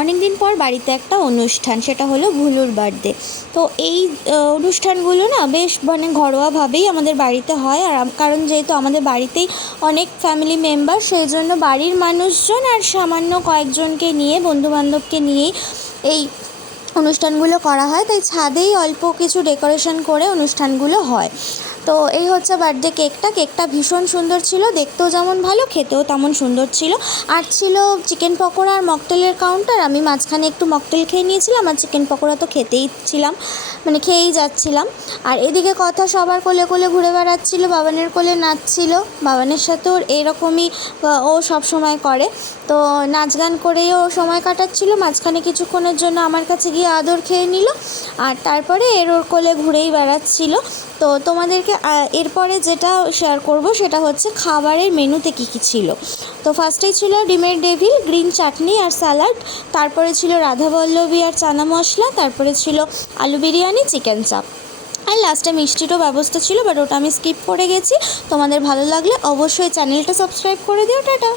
অনেক দিন পর বাড়িতে একটা অনুষ্ঠান, সেটা হলো ভুলুর বার্থডে। তো এই অনুষ্ঠানগুলো না বেশ মানে ঘরোয়াভাবেই আমাদের বাড়িতে হয়। আর কারণ যেহেতু আমাদের বাড়িতেই অনেক ফ্যামিলি মেম্বার, সেই জন্য বাড়ির মানুষজন আর সামান্য কয়েকজনকে নিয়ে, বন্ধুবান্ধবকে নিয়েই এই অনুষ্ঠানগুলো করা হয়। তাই ছাদেই অল্প কিছু ডেকোরেশন করে অনুষ্ঠানগুলো হয়। তো এই হচ্ছে বার্থডে কেকটা ভীষণ সুন্দর ছিল, দেখতেও যেমন ভালো, খেতেও তেমন সুন্দর ছিল। আর ছিল চিকেন পকোড়া আর মকটেলের কাউন্টার। আমি মাঝখানে একটু মকটেল খেয়ে নিয়েছিলাম, আর চিকেন পকোড়া তো খেয়েই যাচ্ছিলাম। আর এদিকে কথা সবার কোলে কোলে ঘুরে বেড়াচ্ছিল, বাবানের কোলে নাচছিল। বাবানের সাথেও এরকমই ও সব সময় করে। তো নাচ গান করেই ও সময় কাটাচ্ছিল। মাঝখানে কিছুক্ষণের জন্য আমার কাছে গিয়ে আদর খেয়ে নিল, আর তারপরে ওর কোলে ঘুরেই বেড়াচ্ছিল। তো তোমাদেরকে এরপরে যেটা শেয়ার করব সেটা হচ্ছে খাবারের মেনুতে কী কী ছিল। তো ফার্স্টেই ছিল ডিমের ডেভিল, গ্রিন চাটনি আর স্যালাড। তারপরে ছিল রাধাবল্লভী আর চানা মশলা। তারপরে ছিল আলু বিরিয়ানি, চিকেন চাপ। আর লাস্টে মিষ্টিরও ব্যবস্থা ছিল, বাট ওটা আমি স্কিপ করে গেছি। তোমাদের ভালো লাগলে অবশ্যই চ্যানেলটা সাবস্ক্রাইব করে দিও। টাটা।